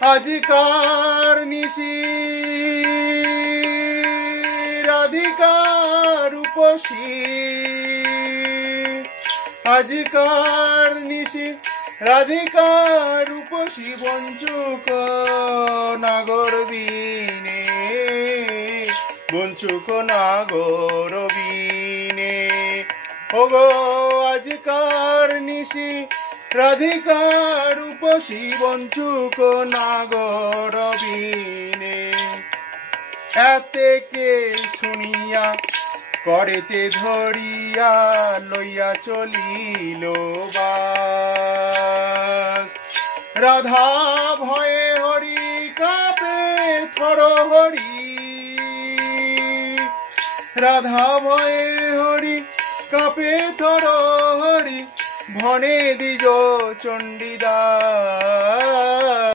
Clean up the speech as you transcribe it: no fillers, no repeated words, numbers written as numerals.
আজিকার নিশি রাধিকার রূপসী, আজিকার নিশি রাধিকার রূপসী বঞ্চুক নাগর বিনে, বঞ্চুক নাগর বিনে। ওগো আজিকার নিশি রাধিকার রূপসী বঞ্চুক নাগর বিনে। এতেকে শুনিয়া করেতে ধরিয়া লইয়া চলিল বাস। রাধা ভয়ে হরি কাঁপে থর হরি, রাধা ভয়ে হরি কাঁপে থর হরি, ভনে দ্বিজ চণ্ডীদাস।